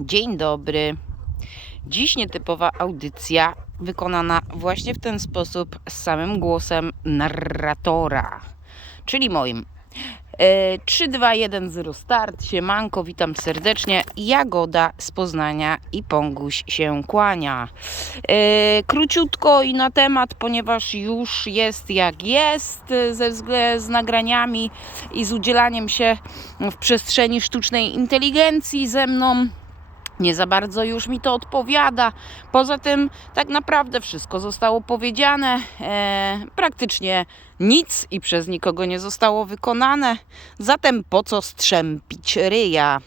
Dzień dobry. Dziś nietypowa audycja wykonana właśnie w ten sposób z samym głosem narratora, czyli moim. E, 3, 2, 1, 0 start. Siemanko, witam serdecznie. Jagoda z Poznania i Pąguś się kłania. E, Króciutko i na temat, ponieważ już jest jak jest e, ze względu z nagraniami i z udzielaniem się w przestrzeni sztucznej inteligencji ze mną. Nie za bardzo już mi to odpowiada. Poza tym, tak naprawdę wszystko zostało powiedziane. E, praktycznie nic i przez nikogo nie zostało wykonane. Zatem po co strzępić ryja?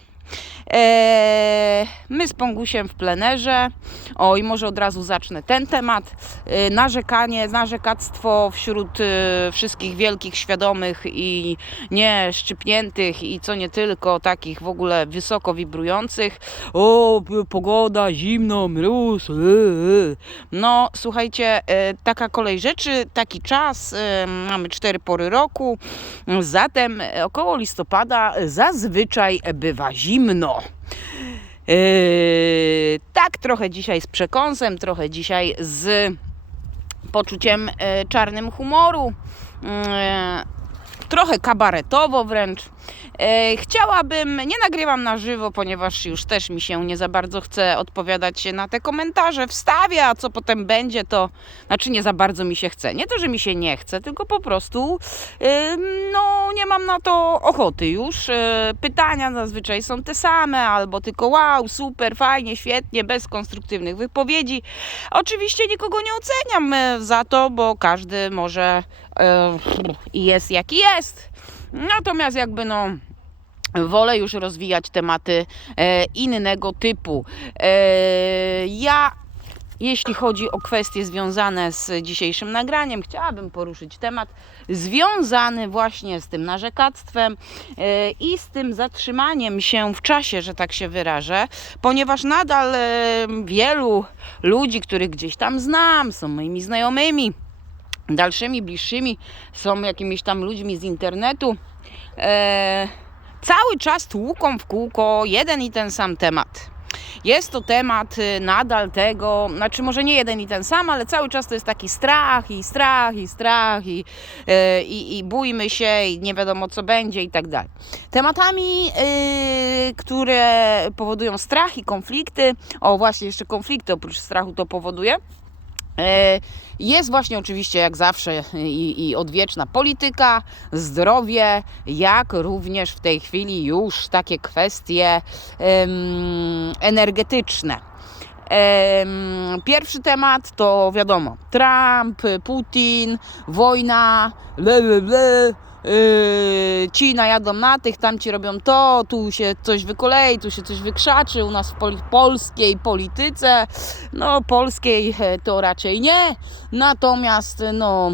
E, my z Pongusiem w plenerze. O, i może od razu zacznę ten temat. E, narzekanie, narzekactwo wśród e, wszystkich wielkich, świadomych i nieszczypniętych i co nie tylko, takich w ogóle wysoko wibrujących. O, pogoda, zimno, mróz. e, e. No, słuchajcie, e, taka kolej rzeczy, taki czas. e, Mamy cztery pory roku. Zatem około listopada zazwyczaj bywa zimno. Yy, tak, trochę dzisiaj z przekąsem, trochę dzisiaj z poczuciem e, czarnym humoru. E, trochę kabaretowo wręcz. E, chciałabym, nie nagrywam na żywo, ponieważ już też mi się nie za bardzo chce odpowiadać na te komentarze, wstawię, a co potem będzie, to znaczy nie za bardzo mi się chce. Nie to, że mi się nie chce, tylko po prostu no nie mam na to ochoty już. E, Pytania zazwyczaj są te same, albo tylko wow, super, fajnie, świetnie, bez konstruktywnych wypowiedzi. Oczywiście nikogo nie oceniam e, za to, bo każdy może i jest jaki jest. Natomiast jakby no wolę już rozwijać tematy e, innego typu. E, ja jeśli chodzi o kwestie związane z dzisiejszym nagraniem, chciałabym poruszyć temat związany właśnie z tym narzekactwem e, i z tym zatrzymaniem się w czasie, że tak się wyrażę, ponieważ nadal e, wielu ludzi, których gdzieś tam znam, są moimi znajomymi, dalszymi, bliższymi, są jakimiś tam ludźmi z internetu. E, cały czas tłuką w kółko jeden i ten sam temat. Jest to temat y, nadal tego, znaczy może nie jeden i ten sam, ale cały czas to jest taki strach i strach i strach i, y, i, i bójmy się i nie wiadomo co będzie i tak dalej. Tematami, y, które powodują strach i konflikty, o właśnie jeszcze konflikty oprócz strachu to powoduje, E, Jest właśnie oczywiście jak zawsze i, i odwieczna polityka, zdrowie, jak również w tej chwili już takie kwestie em, energetyczne. Em, Pierwszy temat to wiadomo, Trump, Putin, wojna, ble, ble, ble. Yy, ci najadą na tych, tamci robią to, tu się coś wykolei, tu się coś wykrzaczy, u nas w poli polskiej polityce, no polskiej to raczej nie, natomiast no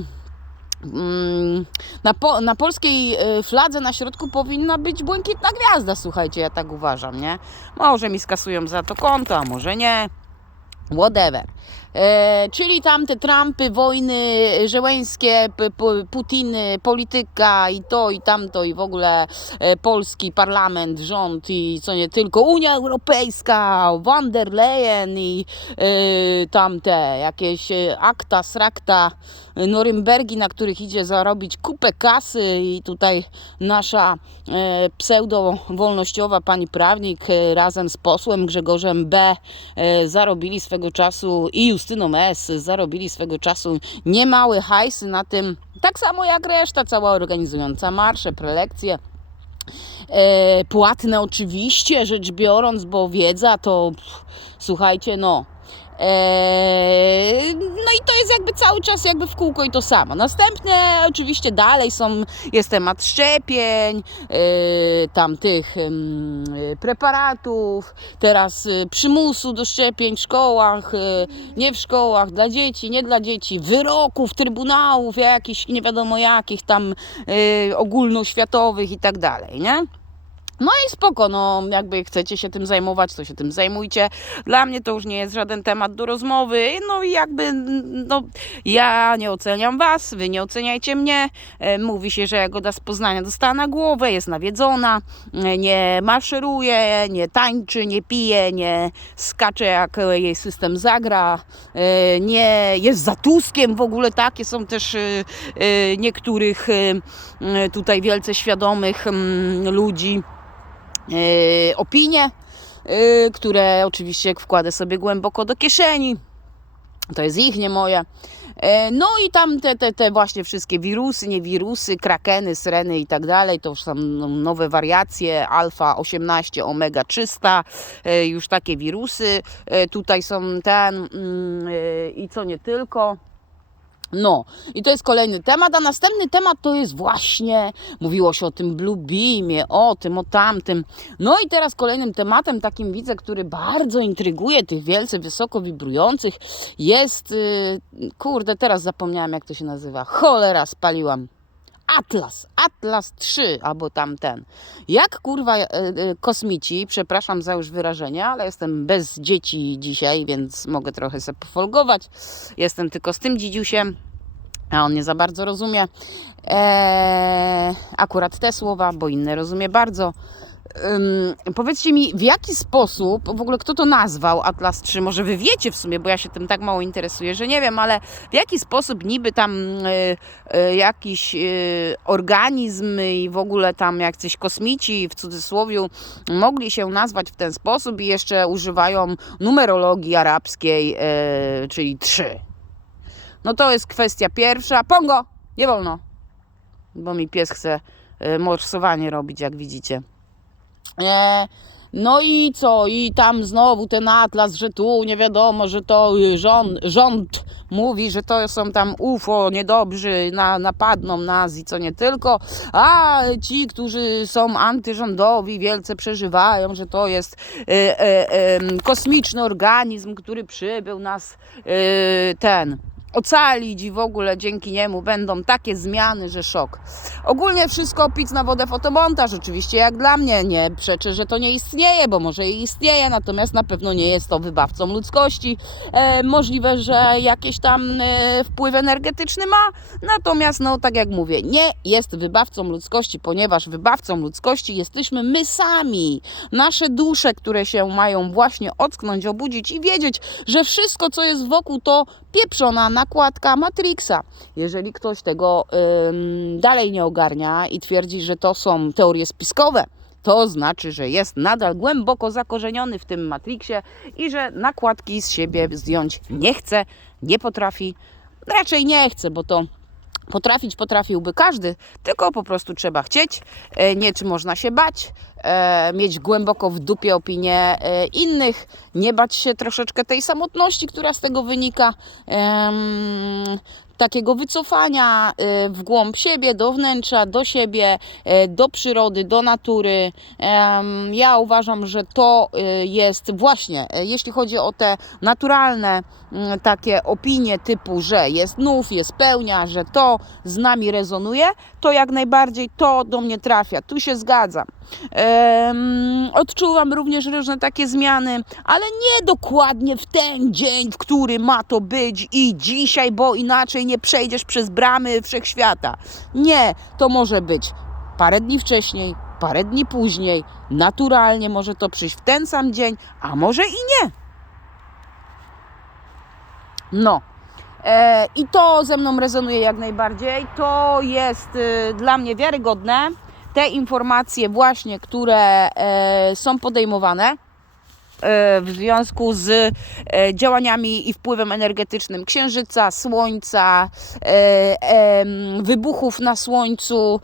mm, na, po, na polskiej e, fladze na środku powinna być błękitna gwiazda, słuchajcie, ja tak uważam, nie? Może mi skasują za to konto, a może nie. Whatever. E, czyli tam te Trumpy, wojny żełęskie, Putiny, polityka i to i tamto i w ogóle e, polski parlament, rząd i co nie tylko Unia Europejska, von der Leyen i e, tamte jakieś e, akta, srakta, Norymbergi, na których idzie zarobić kupę kasy i tutaj nasza e, pseudo-wolnościowa pani prawnik e, razem z posłem Grzegorzem B e, zarobili swego czasu i Justyną S zarobili swego czasu niemałe hajsy na tym, tak samo jak reszta cała organizująca marsze, prelekcje. E, płatne oczywiście, rzecz biorąc, bo wiedza to pff, słuchajcie, no. Jakby cały czas jakby w kółko i to samo. Następne oczywiście dalej są, jest temat szczepień, e, tam tych e, preparatów, teraz e, przymusu do szczepień w szkołach, e, nie w szkołach, dla dzieci, nie dla dzieci, wyroków, trybunałów jakichś nie wiadomo jakich tam e, ogólnoświatowych i tak dalej, nie? No i spoko, no jakby chcecie się tym zajmować, to się tym zajmujcie. Dla mnie to już nie jest żaden temat do rozmowy. No i jakby, no ja nie oceniam was, wy nie oceniajcie mnie. E, Mówi się, że Jagoda z Poznania dostała na głowę, jest nawiedzona, e, nie maszeruje, nie tańczy, nie pije, nie skacze jak jej system zagra, e, nie jest za Tuskiem w ogóle. Takie są też niektórych tutaj wielce świadomych ludzi opinie, e, które oczywiście wkładę sobie głęboko do kieszeni. To jest ich, nie moje. E, No i tam te, te, te właśnie wszystkie wirusy, nie wirusy, krakeny, syreny i tak dalej, to już są no, nowe wariacje, alfa 18, omega 300, e, już takie wirusy. E, Tutaj są ten mm, e, i co nie tylko. No, i to jest kolejny temat, a następny temat to jest właśnie, mówiło się o tym Blue Beamie, o tym, o tamtym. No i teraz kolejnym tematem takim widzę, który bardzo intryguje tych wielce wysoko wibrujących jest, yy, kurde, teraz zapomniałam jak to się nazywa, cholera, spaliłam. Atlas, Atlas 3 albo tamten. Jak kurwa e, kosmici, przepraszam za już wyrażenie, ale jestem bez dzieci dzisiaj, więc mogę trochę sobie pofolgować. Jestem tylko z tym dzidziusiem, a on nie za bardzo rozumie. Eee, akurat te słowa, bo inne rozumie bardzo. Ym, powiedzcie mi, w jaki sposób, w ogóle kto to nazwał Atlas 3? Może wy wiecie w sumie, bo ja się tym tak mało interesuję, że nie wiem, ale w jaki sposób niby tam y, y, jakiś y, organizm i w ogóle tam jacyś kosmici w cudzysłowie mogli się nazwać w ten sposób i jeszcze używają numerologii arabskiej, y, czyli 3. No to jest kwestia pierwsza. Pongo! Nie wolno, bo mi pies chce y, morsowanie robić, jak widzicie. E, no i co? I tam znowu ten atlas, że tu nie wiadomo, że to y, rząd, rząd mówi, że to są tam UFO niedobrzy, na, napadną nas i co nie tylko. A ci, którzy są antyrządowi, wielce przeżywają, że to jest e, e, em, kosmiczny organizm, który przybył nas e, ten ocalić i w ogóle dzięki niemu będą takie zmiany, że szok. Ogólnie wszystko pic na wodę fotomontaż, oczywiście jak dla mnie, nie przeczę, że to nie istnieje, bo może i istnieje, natomiast na pewno nie jest to wybawcą ludzkości. E, możliwe, że jakieś tam e, wpływ energetyczny ma, natomiast no tak jak mówię, nie jest wybawcą ludzkości, ponieważ wybawcą ludzkości jesteśmy my sami. Nasze dusze, które się mają właśnie ocknąć, obudzić i wiedzieć, że wszystko co jest wokół to pieprzona nakładka Matrixa. Jeżeli ktoś tego dalej nie ogarnia i twierdzi, że to są teorie spiskowe, to znaczy, że jest nadal głęboko zakorzeniony w tym Matrixie i że nakładki z siebie zdjąć nie chce, nie potrafi. Raczej nie chce, bo to Potrafić potrafiłby każdy, tylko po prostu trzeba chcieć, e, nie czy można się bać, mieć głęboko w dupie opinie e, innych, nie bać się troszeczkę tej samotności, która z tego wynika, takiego wycofania e, w głąb siebie, do wnętrza, do siebie, e, do przyrody, do natury. Ja uważam, że to e, jest właśnie, e, jeśli chodzi o te naturalne mm, takie opinie typu, że jest nów, jest pełnia, że to z nami rezonuje, to jak najbardziej to do mnie trafia. Tu się zgadzam. Odczuwam również różne takie zmiany, ale nie dokładnie w ten dzień, w który ma to być i dzisiaj, bo inaczej nie przejdziesz przez bramy wszechświata. Nie, to może być parę dni wcześniej, parę dni później, naturalnie może to przyjść w ten sam dzień, a może i nie. No. E, I to ze mną rezonuje jak najbardziej. To jest y, dla mnie wiarygodne. Te informacje, właśnie, które e, są podejmowane e, w związku z e, działaniami i wpływem energetycznym Księżyca, Słońca, wybuchów na Słońcu,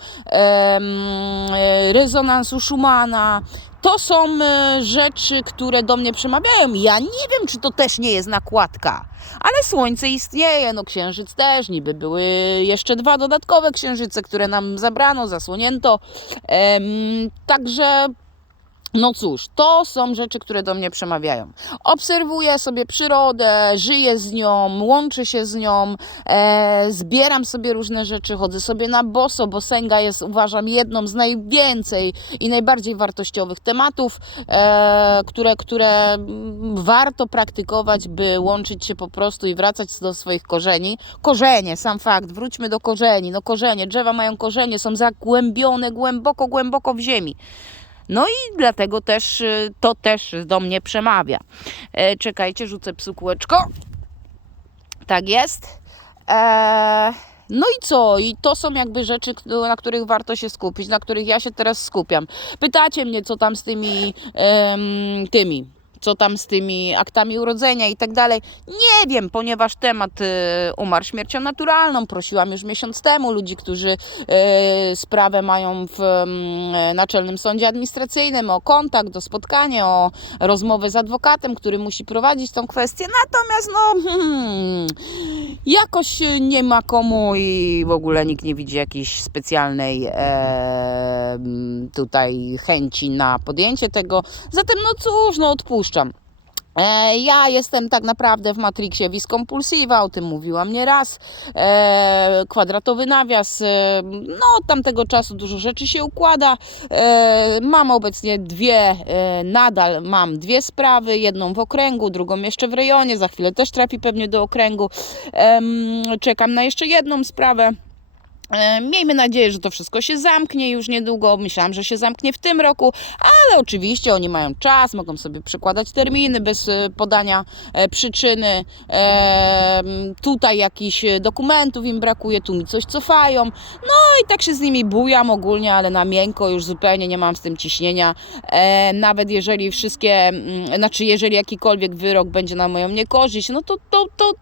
rezonansu Schumana. To są e, rzeczy, które do mnie przemawiają. Ja nie wiem, czy to też nie jest nakładka, ale Słońce istnieje, no Księżyc też. Niby były jeszcze dwa dodatkowe księżyce, które nam zabrano, zasłonięto. Em, także No cóż, to są rzeczy, które do mnie przemawiają. Obserwuję sobie przyrodę, żyję z nią, łączę się z nią, e, zbieram sobie różne rzeczy, chodzę sobie na boso, bo sęga jest uważam jedną z najwięcej i najbardziej wartościowych tematów, e, które, które warto praktykować, by łączyć się po prostu i wracać do swoich korzeni. Korzenie, sam fakt, wróćmy do korzeni. No korzenie, drzewa mają korzenie, są zagłębione głęboko, głęboko w ziemi. No i dlatego też y, to też do mnie przemawia. E, czekajcie, rzucę psu kółeczko. Tak jest. E, no i co? I to są jakby rzeczy, na których warto się skupić, na których ja się teraz skupiam. Pytacie mnie, co tam z tymi em, tymi. Co tam z tymi aktami urodzenia i tak dalej. Nie wiem, ponieważ temat y, umarł śmiercią naturalną. Prosiłam już miesiąc temu ludzi, którzy y, sprawę mają w mm, Naczelnym Sądzie Administracyjnym o kontakt, do spotkania, o rozmowę z adwokatem, który musi prowadzić tą kwestię. Natomiast no, hmm, jakoś nie ma komu i w ogóle nikt nie widzi jakiejś specjalnej e, tutaj chęci na podjęcie tego. Zatem no cóż, no odpuszczam. E, Ja jestem tak naprawdę w Matrixie vis compulsiva, o tym mówiłam nieraz. E, kwadratowy nawias, e, no od tamtego czasu dużo rzeczy się układa. E, mam obecnie dwie, e, nadal mam dwie sprawy, jedną w okręgu, drugą jeszcze w rejonie, za chwilę też trafi pewnie do okręgu. Em, czekam na jeszcze jedną sprawę. E, Miejmy nadzieję, że to wszystko się zamknie już niedługo. Myślałam, że się zamknie w tym roku, ale oczywiście oni mają czas, mogą sobie przekładać terminy bez e, podania e, przyczyny. Tutaj jakichś dokumentów im brakuje, tu mi coś cofają. No i tak się z nimi bujam ogólnie, ale na miękko już zupełnie nie mam z tym ciśnienia. Nawet jeżeli wszystkie, znaczy jeżeli jakikolwiek wyrok będzie na moją niekorzyść, no to, to, to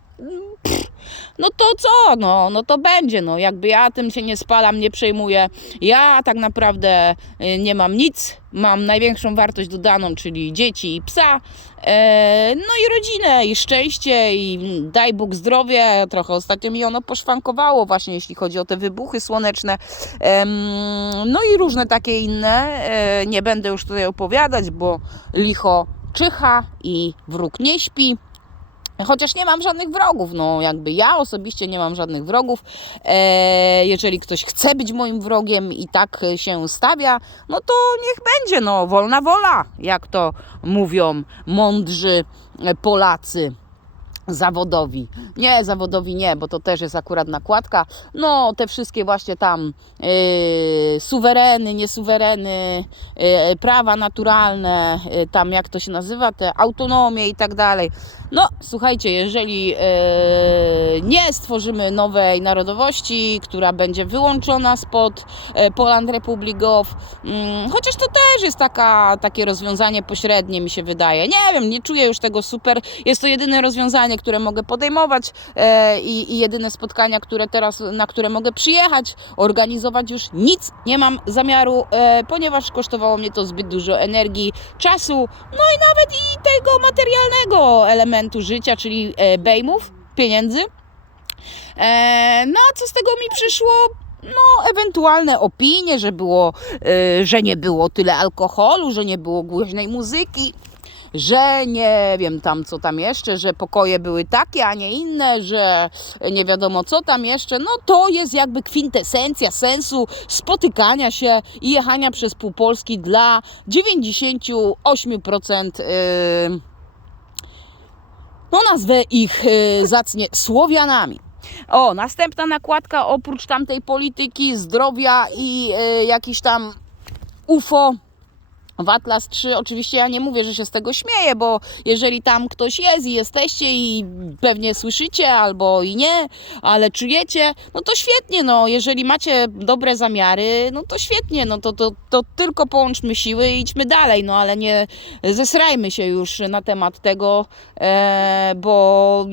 no to co, no, no to będzie, no jakby ja tym się nie spalam, nie przejmuję. Ja tak naprawdę y, nie mam nic, mam największą wartość dodaną, czyli dzieci i psa, e, no i rodzinę, i szczęście, i daj Bóg zdrowie. Trochę ostatnio mi ono poszwankowało właśnie, jeśli chodzi o te wybuchy słoneczne, no i różne takie inne. E, Nie będę już tutaj opowiadać, bo licho czyha i wróg nie śpi. Chociaż nie mam żadnych wrogów, no jakby ja osobiście nie mam żadnych wrogów. E, jeżeli ktoś chce być moim wrogiem i tak się stawia, no to niech będzie, no wolna wola, jak to mówią mądrzy Polacy zawodowi. Nie, zawodowi nie, bo to też jest akurat nakładka. No, te wszystkie właśnie tam yy, suwereny, niesuwereny, yy, prawa naturalne, yy, tam jak to się nazywa, te autonomie i tak dalej. No, słuchajcie, jeżeli yy, nie stworzymy nowej narodowości, która będzie wyłączona spod yy, Poland Republic Gov, mm, chociaż to też jest taka, takie rozwiązanie pośrednie, mi się wydaje. Nie wiem, nie czuję już tego super. Jest to jedyne rozwiązanie, które mogę podejmować e, i, i jedyne spotkania, które teraz, na które mogę przyjechać, organizować już nic nie mam zamiaru, e, ponieważ kosztowało mnie to zbyt dużo energii, czasu, no i nawet i tego materialnego elementu życia, czyli e, bejmów, pieniędzy. No a co z tego mi przyszło? No, ewentualne opinie, że było, że nie było tyle alkoholu, że nie było głośnej muzyki, że nie wiem tam co tam jeszcze, że pokoje były takie, a nie inne, że nie wiadomo co tam jeszcze. No to jest jakby kwintesencja sensu spotykania się i jechania przez pół Polski dla 98% yy, no nazwę ich yy, zacnie Słowianami. O, następna nakładka oprócz tamtej polityki, zdrowia i yy, jakiś tam UFO. W Atlas 3 oczywiście ja nie mówię, że się z tego śmieję, bo jeżeli tam ktoś jest i jesteście i pewnie słyszycie albo i nie, ale czujecie, no to świetnie, no. Jeżeli macie dobre zamiary, no to świetnie, no to, to, to tylko połączmy siły i idźmy dalej, no ale nie zesrajmy się już na temat tego, e, bo...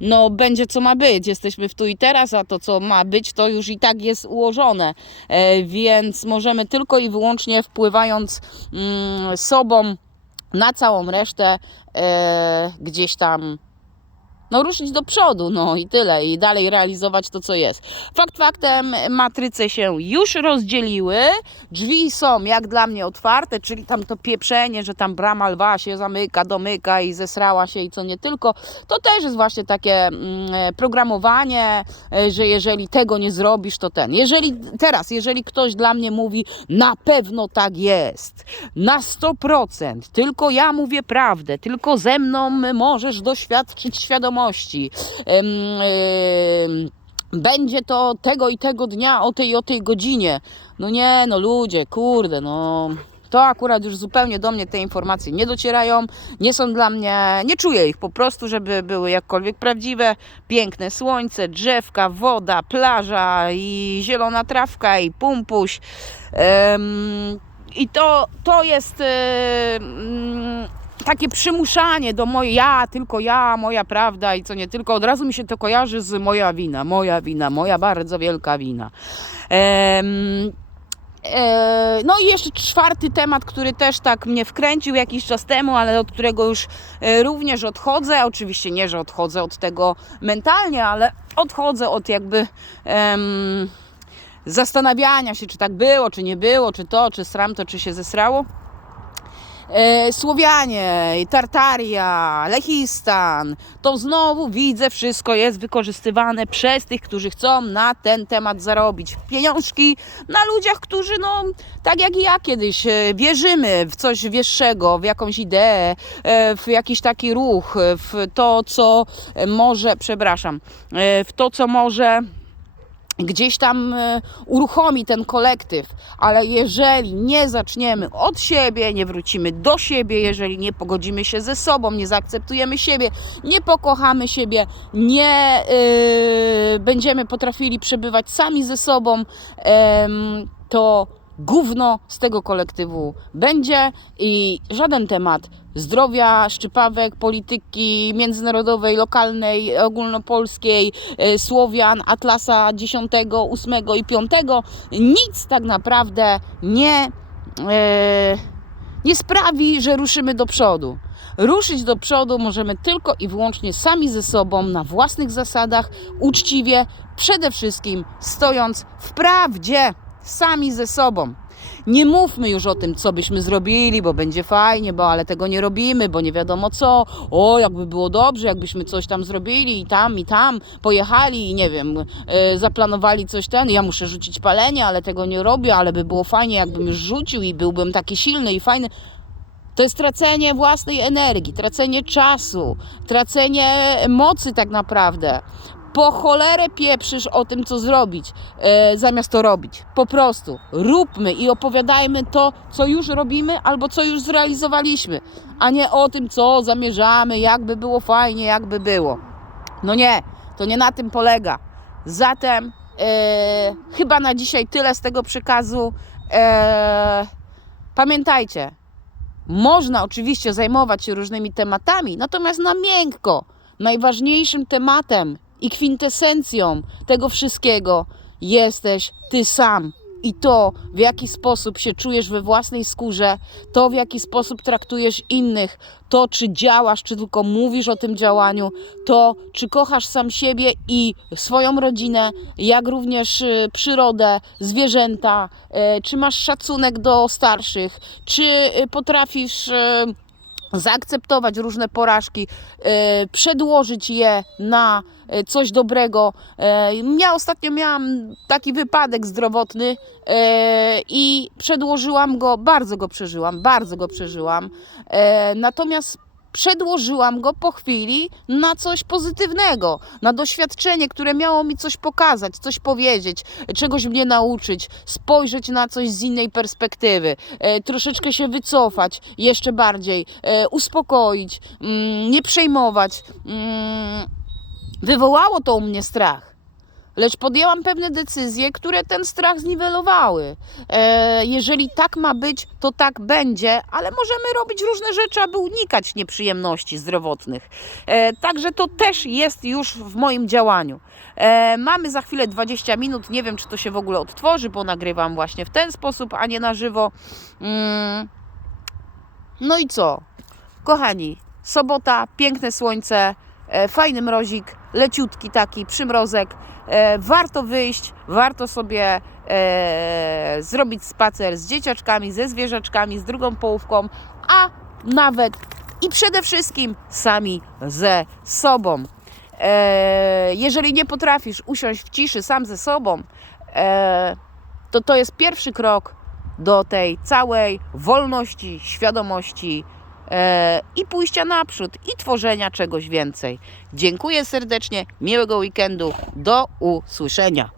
no będzie co ma być, jesteśmy w tu i teraz, a to co ma być, to już i tak jest ułożone, e, więc możemy tylko i wyłącznie wpływając mm, sobą na całą resztę e, gdzieś tam no ruszyć do przodu, no i tyle, i dalej realizować to, co jest. Fakt faktem, matryce się już rozdzieliły, drzwi są jak dla mnie otwarte, czyli tam to pieprzenie, że tam brama lwa się zamyka, domyka i zesrała się i co nie tylko, to też jest właśnie takie mm, programowanie, e, że jeżeli tego nie zrobisz, to ten. Jeżeli teraz, jeżeli ktoś dla mnie mówi, na pewno tak jest, na 100%, tylko ja mówię prawdę, tylko ze mną możesz doświadczyć świadomości. Em, będzie to tego i tego dnia o tej i o tej godzinie. No nie, no ludzie, kurde, no. To akurat już zupełnie do mnie te informacje nie docierają, nie są dla mnie, nie czuję ich po prostu, żeby były jakkolwiek prawdziwe. Piękne słońce, drzewka, woda, plaża i zielona trawka i pumpuś. Em, I to, to jest em, takie przymuszanie do mojej, ja, tylko ja, moja prawda i co nie tylko. Od razu mi się to kojarzy z moja wina, moja wina, moja bardzo wielka wina. Em, E, No i jeszcze czwarty temat, który też tak mnie wkręcił jakiś czas temu, ale od którego już e, również odchodzę. Oczywiście nie, że odchodzę od tego mentalnie, ale odchodzę od jakby em, zastanawiania się, czy tak było, czy nie było, czy to, czy sram to, czy się zesrało. E, Słowianie, Tartaria, Lechistan, to znowu widzę, wszystko jest wykorzystywane przez tych, którzy chcą na ten temat zarobić pieniążki na ludziach, którzy, no, tak jak i ja kiedyś, e, wierzymy w coś wyższego, w jakąś ideę, e, w jakiś taki ruch, w to, co może, przepraszam, w to, co może gdzieś tam e, uruchomi ten kolektyw, ale jeżeli nie zaczniemy od siebie, nie wrócimy do siebie, jeżeli nie pogodzimy się ze sobą, nie zaakceptujemy siebie, nie pokochamy siebie, nie e, będziemy potrafili przebywać sami ze sobą, em, to gówno z tego kolektywu będzie i żaden temat zdrowia, szczypawek, polityki międzynarodowej, lokalnej, ogólnopolskiej, e, Słowian, Atlasa 10, 8 i 5 nic tak naprawdę nie, e, nie sprawi, że ruszymy do przodu. Ruszyć do przodu możemy tylko i wyłącznie sami ze sobą, na własnych zasadach, uczciwie, przede wszystkim stojąc w prawdzie, sami ze sobą. Nie mówmy już o tym, co byśmy zrobili, bo będzie fajnie, bo ale tego nie robimy, bo nie wiadomo co. O, jakby było dobrze, jakbyśmy coś tam zrobili i tam, i tam pojechali i nie wiem, e, zaplanowali coś ten. Ja muszę rzucić palenie, ale tego nie robię, ale by było fajnie, jakbym już rzucił i byłbym taki silny i fajny. To jest tracenie własnej energii, tracenie czasu, tracenie mocy tak naprawdę. Po cholerę pieprzysz o tym, co zrobić, e, zamiast to robić. Po prostu róbmy i opowiadajmy to, co już robimy albo co już zrealizowaliśmy, a nie o tym, co zamierzamy, jakby było fajnie, jakby było. No nie, to nie na tym polega. Zatem e, chyba na dzisiaj tyle z tego przekazu. E, pamiętajcie, można oczywiście zajmować się różnymi tematami, natomiast na miękko najważniejszym tematem i kwintesencją tego wszystkiego jesteś ty sam. I to, w jaki sposób się czujesz we własnej skórze, to, w jaki sposób traktujesz innych, to, czy działasz, czy tylko mówisz o tym działaniu, to, czy kochasz sam siebie i swoją rodzinę, jak również y, przyrodę, zwierzęta, y, czy masz szacunek do starszych, czy y, potrafisz. Zaakceptować różne porażki, e, przedłożyć je na e, coś dobrego. E, ja ostatnio miałam taki wypadek zdrowotny i przedłożyłam go, bardzo go przeżyłam, bardzo go przeżyłam. Natomiast przedłożyłam go po chwili na coś pozytywnego, na doświadczenie, które miało mi coś pokazać, coś powiedzieć, czegoś mnie nauczyć, spojrzeć na coś z innej perspektywy, e, troszeczkę się wycofać jeszcze bardziej, e, uspokoić, mm, nie przejmować. Mm, wywołało to u mnie strach. Lecz podjęłam pewne decyzje, które ten strach zniwelowały. E, jeżeli tak ma być, to tak będzie, ale możemy robić różne rzeczy, aby unikać nieprzyjemności zdrowotnych. E, także to też jest już w moim działaniu. E, mamy za chwilę 20 minut. Nie wiem, czy to się w ogóle odtworzy, bo nagrywam właśnie w ten sposób, a nie na żywo. Mm. No i co? Kochani, sobota, piękne słońce. E, fajny mrozik, leciutki taki, przymrozek. E, warto wyjść, warto sobie e, zrobić spacer z dzieciaczkami, ze zwierzaczkami, z drugą połówką, a nawet i przede wszystkim sami ze sobą. Jeżeli nie potrafisz usiąść w ciszy sam ze sobą, to to jest pierwszy krok do tej całej wolności, świadomości i pójścia naprzód i tworzenia czegoś więcej. Dziękuję serdecznie, miłego weekendu, do usłyszenia.